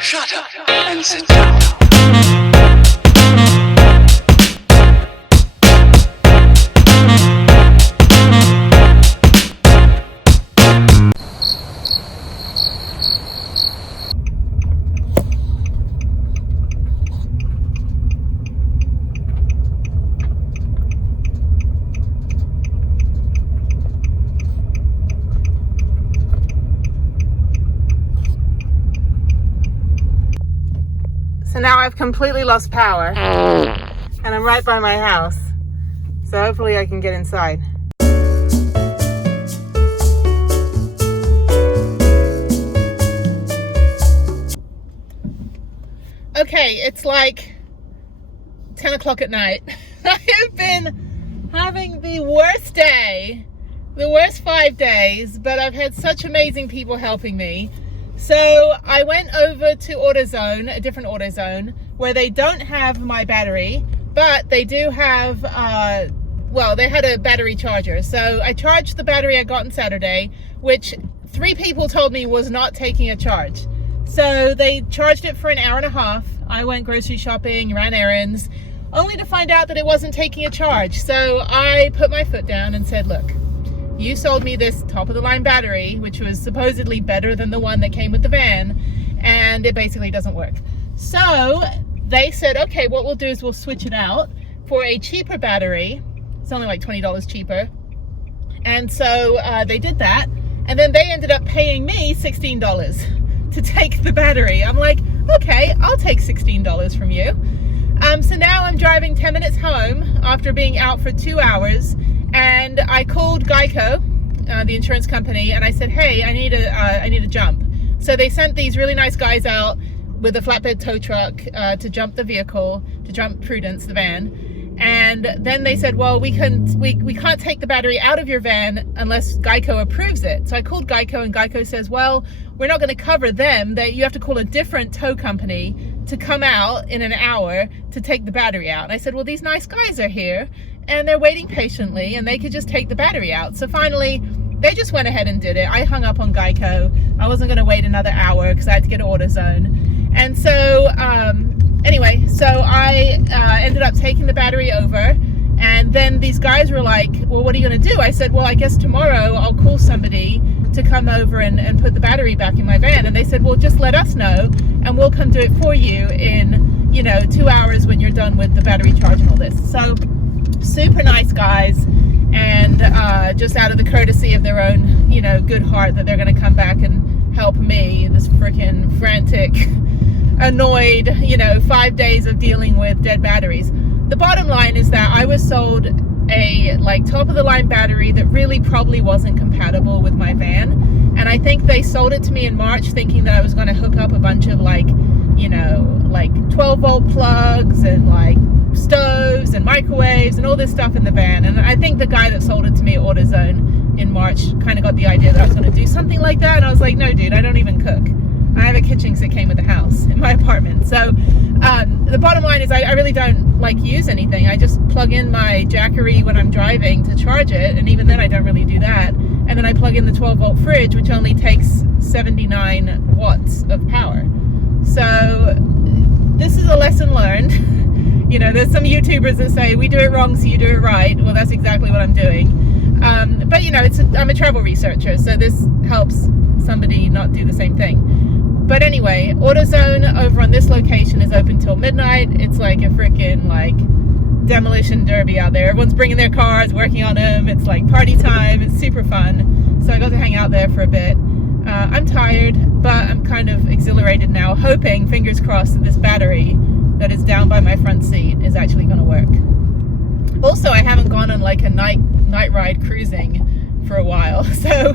Shut up and sit down. So now I've completely lost power and I'm right by my house. So hopefully I can get inside. Okay, it's like 10 o'clock at night. I have been having the worst day, the worst 5 days, but I've had such amazing people helping me. So I went over to AutoZone, a different AutoZone, where they don't have my battery, but they do have, well, they had a battery charger. So I charged the battery I got on Saturday, which 3 people told me was not taking a charge. So they charged it for an hour and a half. I went grocery shopping, ran errands, only to find out that it wasn't taking a charge. So I put my foot down and said, look, you sold me this top of the line battery, which was supposedly better than the one that came with the van, and it basically doesn't work. So they said, okay, what we'll do is we'll switch it out for a cheaper battery. It's only like $20 cheaper. And so they did that. And then they ended up paying me $16 to take the battery. I'm like, okay, I'll take $16 from you. So now I'm driving 10 minutes home after being out for 2 hours. And I called Geico, the insurance company, and I said, hey, I need a jump. So they sent these really nice guys out with a flatbed tow truck to jump the vehicle, to jump Prudence, the van. And then they said, well, we can't take the battery out of your van unless Geico approves it. So I called Geico, and Geico says, well, we're not going to cover them. That you have to call a different tow company to come out in an hour to take the battery out. And I said, well, these nice guys are here and they're waiting patiently and they could just take the battery out. So finally, they just went ahead and did it. I hung up on Geico. I wasn't going to wait another hour because I had to get to AutoZone. And so anyway, so I ended up taking the battery over. And then these guys were like, well, what are you going to do? I said, well, I guess tomorrow I'll call somebody to come over and put the battery back in my van. And they said, well, just let us know and we'll come do it for you in, 2 hours when you're done with the battery charge and all this. So super nice guys, and just out of the courtesy of their own, good heart, that they're going to come back and help me, this freaking frantic, annoyed, 5 days of dealing with dead batteries. The bottom line is that I was sold a top of the line battery that really probably wasn't compatible with my van, and I think they sold it to me in March thinking that I was going to hook up a bunch of 12 volt plugs and stoves and microwaves and all this stuff in the van. And I think the guy that sold it to me at AutoZone in March kind of got the idea that I was going to do something like that, and I was like, no dude, I don't even cook. I have a kitchen that came with the house in my apartment. So the bottom line is I really don't use anything. I just plug in my Jackery when I'm driving to charge it, and even then I don't really do that. And then I plug in the 12 volt fridge, which only takes 79 watts of power. So this is a lesson learned. There's some YouTubers that say we do it wrong so you do it right. Well, that's exactly what I'm doing. But I'm a travel researcher, so this helps somebody not do the same thing. But anyway, AutoZone over on this location is open till midnight. It's like a freaking demolition derby out there. Everyone's bringing their cars, working on them. It's like party time. It's super fun. So I got to hang out there for a bit. I'm tired, but I'm kind of exhilarated now, hoping, fingers crossed, that this battery that is down by my front seat is actually going to work. Also, I haven't gone on a night ride cruising for a while. So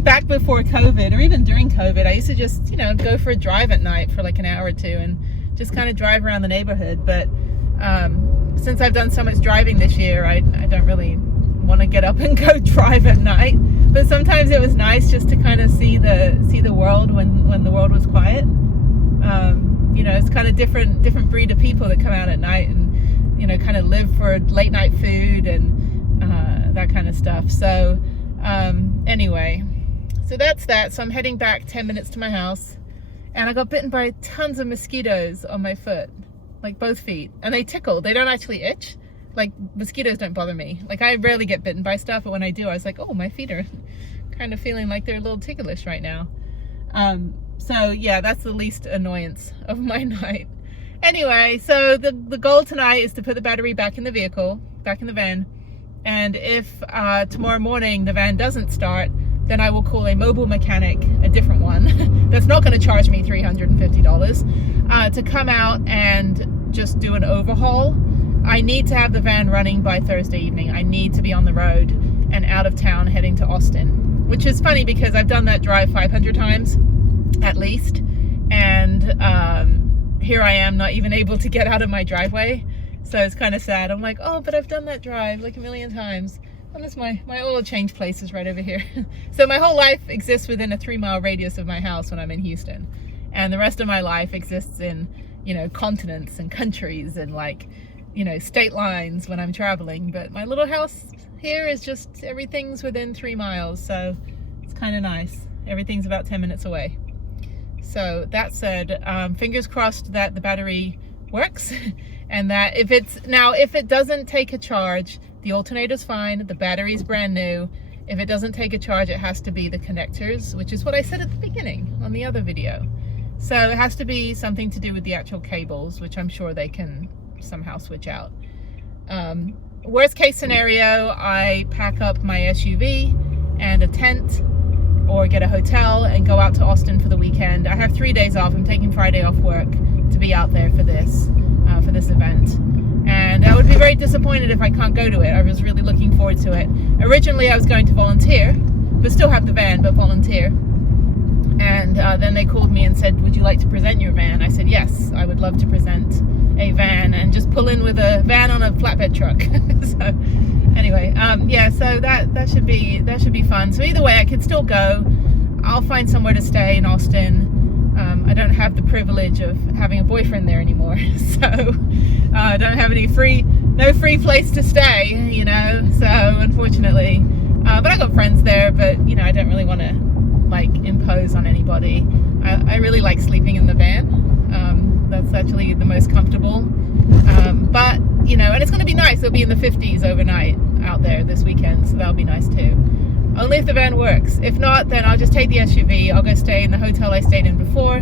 back before COVID, or even during COVID, I used to just, go for a drive at night for an hour or two and just kind of drive around the neighborhood. But since I've done so much driving this year, I don't really want to get up and go drive at night. But sometimes it was nice just to kind of see the world when the world was quiet. It's kind of different breed of people that come out at night and kind of live for late night food and that kind of stuff. So anyway, so that's that. So I'm heading back 10 minutes to my house, and I got bitten by tons of mosquitoes on my foot, like both feet, and they tickle. They don't actually itch. Like, mosquitoes don't bother me. Like, I rarely get bitten by stuff, but when I do, I was like, oh, my feet are kind of feeling like they're a little ticklish right now. So yeah, that's the least annoyance of my night. Anyway, so the goal tonight is to put the battery back in the vehicle, back in the van. And if tomorrow morning the van doesn't start, then I will call a mobile mechanic, a different one, that's not going to charge me $350, to come out and just do an overhaul. I need to have the van running by Thursday evening. I need to be on the road and out of town heading to Austin, which is funny because I've done that drive 500 times at least. And here I am not even able to get out of my driveway. So it's kind of sad. I'm like, oh, but I've done that drive like a million times. And it's my oil change place is right over here. So my whole life exists within a 3-mile radius of my house when I'm in Houston. And the rest of my life exists in, you know, continents and countries and, like, you know, state lines when I'm traveling. But my little house here is just, everything's within 3 miles. So it's kind of nice. Everything's about 10 minutes away. So that said, fingers crossed that the battery works and that if it doesn't take a charge, the alternator's fine, the battery's brand new. If it doesn't take a charge, it has to be the connectors, which is what I said at the beginning on the other video. So it has to be something to do with the actual cables, which I'm sure they can somehow switch out. Worst case scenario, I pack up my SUV and a tent, or get a hotel and go out to Austin for the weekend. I have 3 days off. I'm taking Friday off work to be out there for this event. And I would be very disappointed if I can't go to it. I was really looking forward to it. Originally, I was going to volunteer, but still have the van, but volunteer. And then they called me and said, would you like to present your van? I said, yes, I would love to present a van and just pull in with a van on a flatbed truck. So anyway, yeah, so that should be fun. So either way, I could still go. I'll find somewhere to stay in Austin. I don't have the privilege of having a boyfriend there anymore, so I don't have no free place to stay, you know, so unfortunately, but I got friends there, but you know, I don't really want to like impose on anybody. I really like sleeping in the van. That's actually the most comfortable, but you know, and it's going to be nice. It'll be in the 50s overnight out there this weekend, so that'll be nice too. Only if the van works. If not, then I'll just take the SUV. I'll go stay in the hotel I stayed in before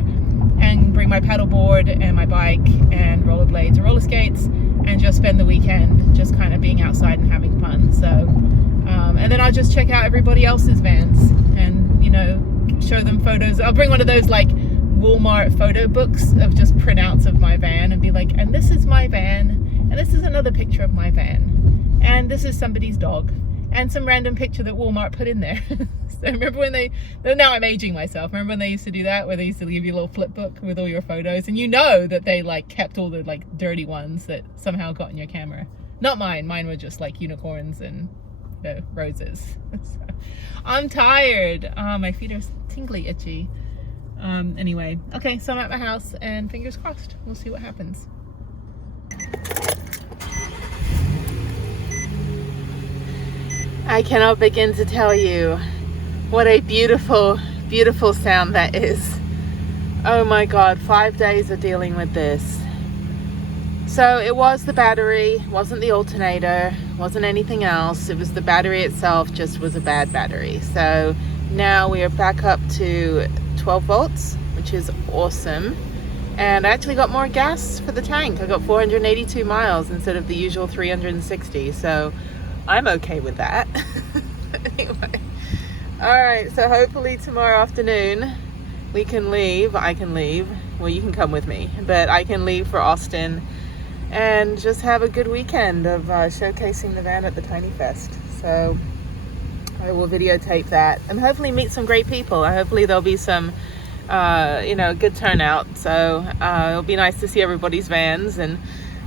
and bring my paddleboard and my bike and rollerblades or roller skates and just spend the weekend just kind of being outside and having fun. So, and then I'll just check out everybody else's vans and, you know, show them photos. I'll bring one of those like Walmart photo books of just printouts of my van and be like, and this is my van, and this is another picture of my van, and this is somebody's dog, and some random picture that Walmart put in there. So remember when now I'm aging myself. Remember when they used to do that, where they used to give you a little flip book with all your photos, and you know that they like kept all the like dirty ones that somehow got in your camera. Not mine. Mine were just like unicorns and, you know, roses. So, I'm tired. My feet are tingly itchy. Anyway, okay, so I'm at my house and fingers crossed. We'll see what happens. I cannot begin to tell you what a beautiful, beautiful sound that is. Oh my God, 5 days of dealing with this. So it was the battery, wasn't the alternator, wasn't anything else. It was the battery itself, just was a bad battery. So now we are back up to 12 volts, which is awesome. And I actually got more gas for the tank. I got 482 miles instead of the usual 360. So I'm okay with that. Anyway, all right, so hopefully tomorrow afternoon we can leave. I can leave. Well, you can come with me, but I can leave for Austin and just have a good weekend of showcasing the van at the Tiny Fest. So I will videotape that and hopefully meet some great people. Hopefully there'll be some you know, good turnout. So it'll be nice to see everybody's vans and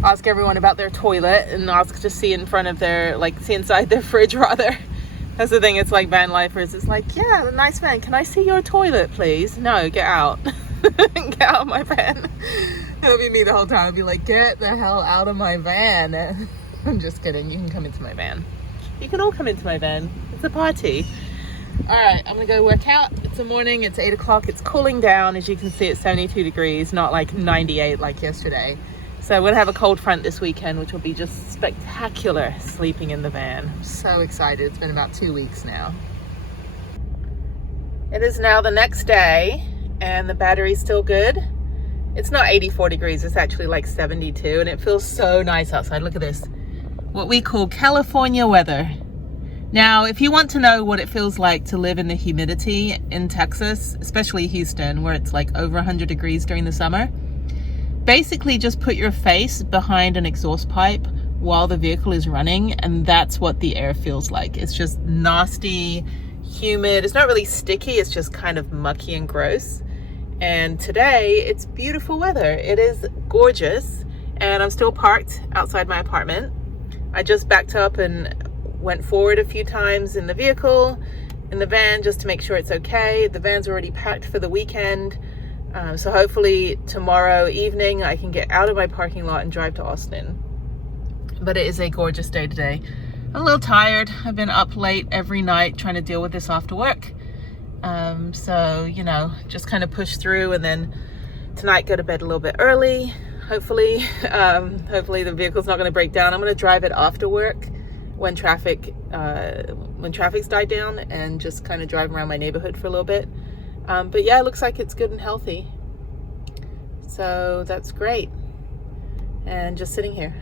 ask everyone about their toilet and ask to see in front of their, like, see inside their fridge rather. That's the thing, it's like van lifers. It's like, yeah, nice van, can I see your toilet please? No, get out. Get out of my van. It'll be me the whole time. I'll be like, get the hell out of my van. I'm just kidding, you can come into my van. You can all come into my van. It's a party. All right, I'm gonna go work out. It's the morning, it's 8 o'clock. It's cooling down. As you can see, it's 72 degrees, not like 98 like yesterday. So we're gonna have a cold front this weekend, which will be just spectacular sleeping in the van. I'm so excited. It's been about 2 weeks now. It is now the next day and the battery's still good. It's not 84 degrees, it's actually like 72, and it feels so nice outside. Look at this. What we call California weather. Now, if you want to know what it feels like to live in the humidity in Texas, especially Houston, where it's like over 100 degrees during the summer, basically just put your face behind an exhaust pipe while the vehicle is running, and that's what the air feels like. It's just nasty, humid. It's not really sticky, it's just kind of mucky and gross. And today, it's beautiful weather. It is gorgeous, and I'm still parked outside my apartment. I just backed up and went forward a few times in the vehicle, in the van, just to make sure it's okay. The van's already packed for the weekend. So hopefully tomorrow evening I can get out of my parking lot and drive to Austin. But it is a gorgeous day today. I'm a little tired. I've been up late every night trying to deal with this after work. So, you know, just kind of push through, and then tonight go to bed a little bit early, hopefully. Hopefully the vehicle's not going to break down. I'm going to drive it after work when traffic's died down, and just kind of drive around my neighborhood for a little bit. But yeah, it looks like it's good and healthy. So that's great. And just sitting here.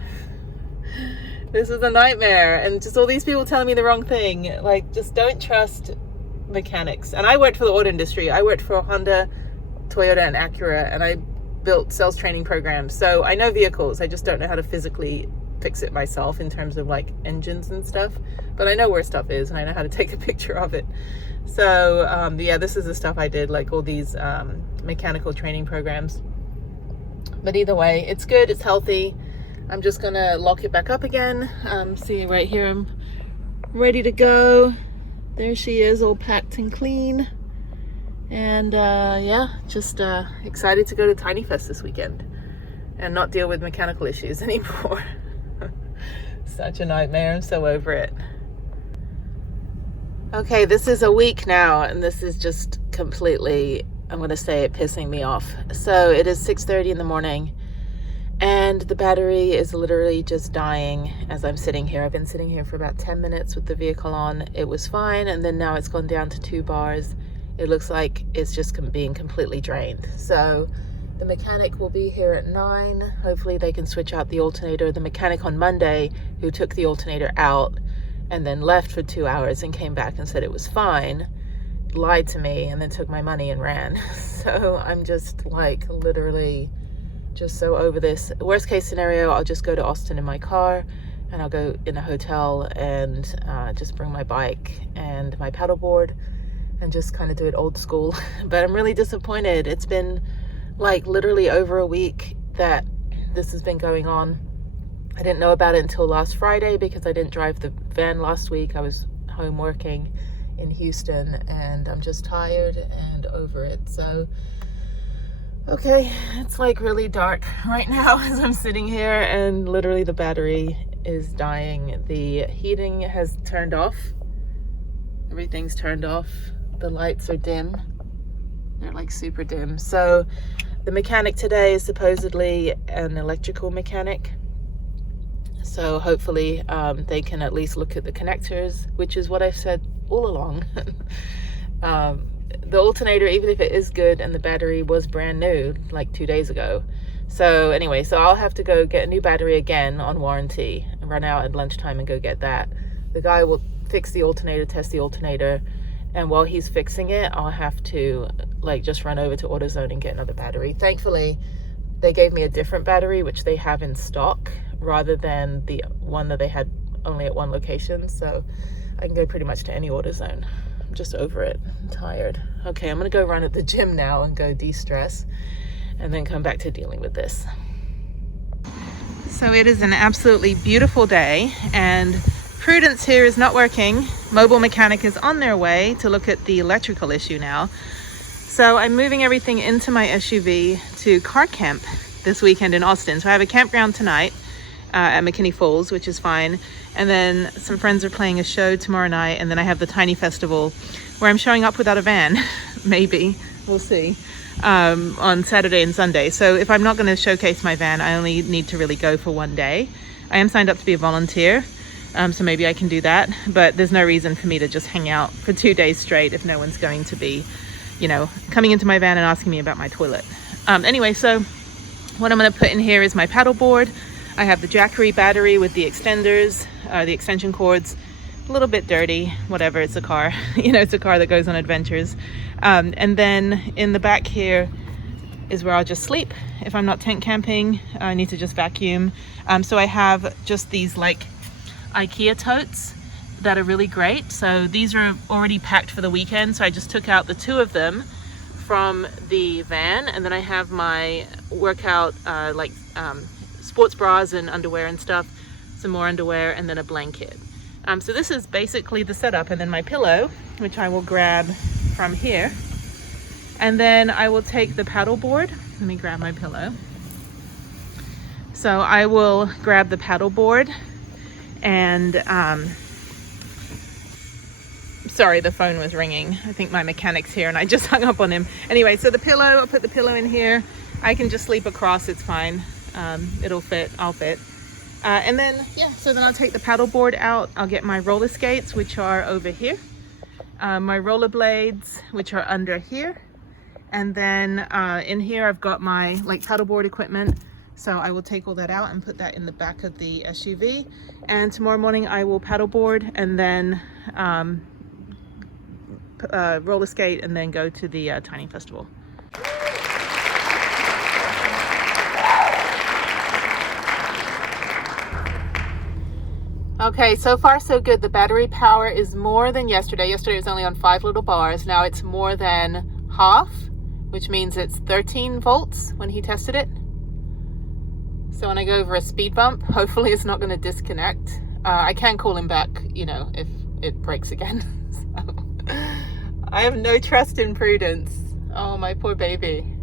This is a nightmare. And just all these people telling me the wrong thing. Like, just don't trust mechanics. And I worked for the auto industry. I worked for Honda, Toyota, and Acura, and I built sales training programs. So I know vehicles. I just don't know how to physically fix it myself in terms of like engines and stuff, but I know where stuff is and I know how to take a picture of it. So yeah, this is the stuff I did, like all these mechanical training programs. But either way, it's good, it's healthy. I'm just gonna lock it back up again. See right here, I'm ready to go. There she is, all packed and clean. And yeah, just excited to go to Tiny Fest this weekend and not deal with mechanical issues anymore. Such a nightmare. I'm so over it. Okay, this is a week now, and this is just completely, I'm going to say it, pissing me off. So it is 6:30 in the morning, and the battery is literally just dying as I'm sitting here. I've been sitting here for about 10 minutes with the vehicle on. It was fine, and then now it's gone down to 2 bars. It looks like it's just being completely drained. So the mechanic will be here at 9. Hopefully they can switch out the alternator. The mechanic on Monday, who took the alternator out and then left for 2 hours and came back and said it was fine, lied to me and then took my money and ran. So I'm just like literally just so over this. Worst case scenario, I'll just go to Austin in my car, and I'll go in a hotel and just bring my bike and my paddleboard and just kind of do it old school. But I'm really disappointed. It's been like literally over a week that this has been going on. I didn't know about it until last Friday because I didn't drive the van last week. I was home working in Houston, and I'm just tired and over it. So okay, it's like really dark right now as I'm sitting here, and literally the battery is dying. The heating has turned off. Everything's turned off. The lights are dim. They're like super dim. So the mechanic today is supposedly an electrical mechanic. So hopefully they can at least look at the connectors, which is what I've said all along. The alternator, even if it is good and the battery was brand new like 2 days ago. So anyway, so I'll have to go get a new battery again on warranty and run out at lunchtime and go get that. The guy will fix the alternator, test the alternator, and while he's fixing it, I'll have to like just run over to AutoZone and get another battery. Thankfully, they gave me a different battery, which they have in stock, rather than the one that they had only at one location. So I can go pretty much to any AutoZone. I'm just over it. I'm tired. Okay, I'm gonna go run at the gym now and go de-stress, and then come back to dealing with this. So it is an absolutely beautiful day, and Prudence here is not working. Mobile mechanic is on their way to look at the electrical issue now. So I'm moving everything into my SUV to car camp this weekend in Austin. So I have a campground tonight at McKinney Falls, which is fine. And then some friends are playing a show tomorrow night. And then I have the Tiny Festival where I'm showing up without a van. Maybe, we'll see, on Saturday and Sunday. So if I'm not going to showcase my van, I only need to really go for one day. I am signed up to be a volunteer, so maybe I can do that, but there's no reason for me to just hang out for 2 days straight if no one's going to be, you know, coming into my van and asking me about my toilet. Anyway, so what I'm going to put in here is my paddleboard. I have the Jackery battery with the extenders, the extension cords. A little bit dirty, whatever, it's a car. You know, it's a car that goes on adventures. And then in the back here is where I'll just sleep. If I'm not tent camping, I need to just vacuum. So I have just these like IKEA totes that are really great. So these are already packed for the weekend. So I just took out the 2 of them from the van, and then I have my workout sports bras and underwear and stuff, some more underwear, and then a blanket. So this is basically the setup, and then my pillow, which I will grab from here. And then I will take the paddleboard. Let me grab my pillow. So I will grab the paddleboard and, sorry, the phone was ringing. I think my mechanic's here and I just hung up on him. Anyway, so the pillow, I'll put the pillow in here. I can just sleep across, it's fine. It'll fit, I'll fit. And then, yeah, so then I'll take the paddleboard out. I'll get my roller skates, which are over here. My roller blades, which are under here. And then in here, I've got my like paddleboard equipment. So I will take all that out and put that in the back of the SUV. And tomorrow morning I will paddleboard and then roller skate and then go to the Tiny Festival. Okay, so far so good. The battery power is more than yesterday. Yesterday it was only on 5 little bars. Now it's more than half, which means it's 13 volts when he tested it. So when I go over a speed bump, hopefully it's not going to disconnect. I can call him back, you know, if it breaks again. So, I have no trust in Prudence. Oh, my poor baby.